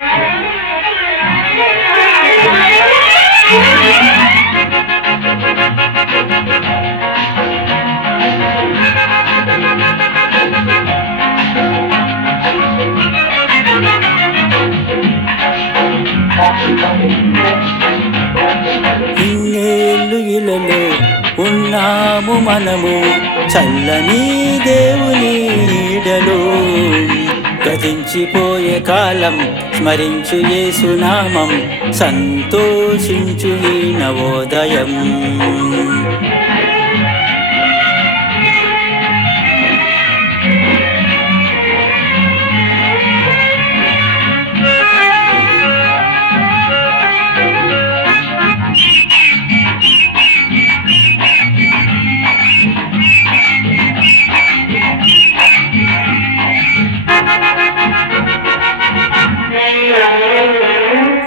ఇన్నేళ్ళు ఇలలో ఉన్నాము మనము చల్లని దేవుని నీడలో. గతించిపోయే కాలం స్మరించు యేసునామం, సంతోషించు ఈ నవోదయం.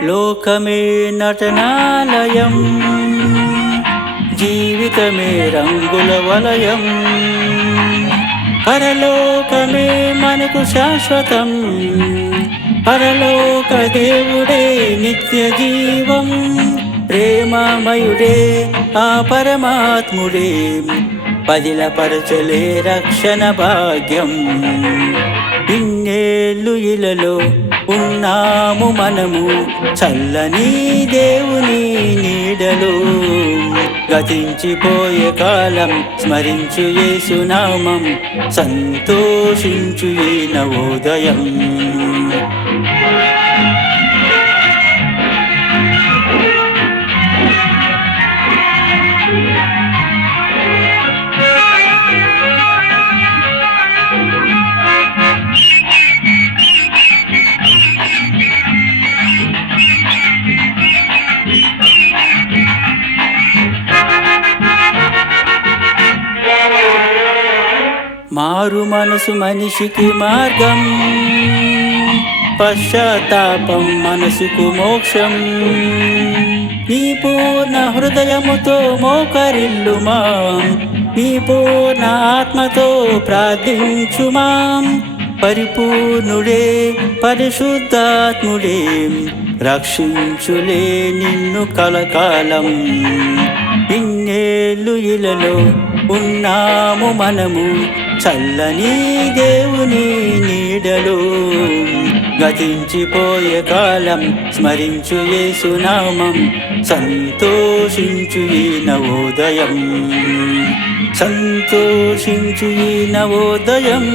లోకమే నటనాలయం, జీవితమే రంగుల వలయం. పరలోకమే మనకు శాశ్వతం, పరలోక దేవుడే నిత్య జీవం. ప్రేమమయుడే ఆ పరమాత్ముడే, పదిలపరచలే రక్షణ భాగ్యం. ఇన్నేళ్ళు ఇలలో ఉన్నాము మనము చల్లని దేవుని నీడలో. గతించిపోయే కాలం స్మరించు యేసునామం, సంతోషించు ఈ నవోదయం. మారు మనసు మనిషికి మార్గం, పశ్చాత్తాపం మనసుకు మోక్షం. నీ పూర్ణ హృదయముతో మోకరిల్లుమా, నీ పూర్ణ ఆత్మతో ప్రార్థించుమా. పరిపూర్ణుడే పరిశుద్ధాత్ముడే, రక్షించులే నిన్ను కలకాలం. ఇన్నేళ్ళు ఇలలో ఉన్నాము మనము చల్లని దేవుని నీడలో. గతించిపోయే కాలం స్మరించు యేసునామం, సంతోషించు ఈ నవోదయం. సంతోషించు ఈ నవోదయం,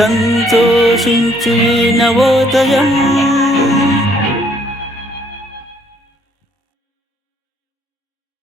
సంతోషించు ఈ నవోదయం.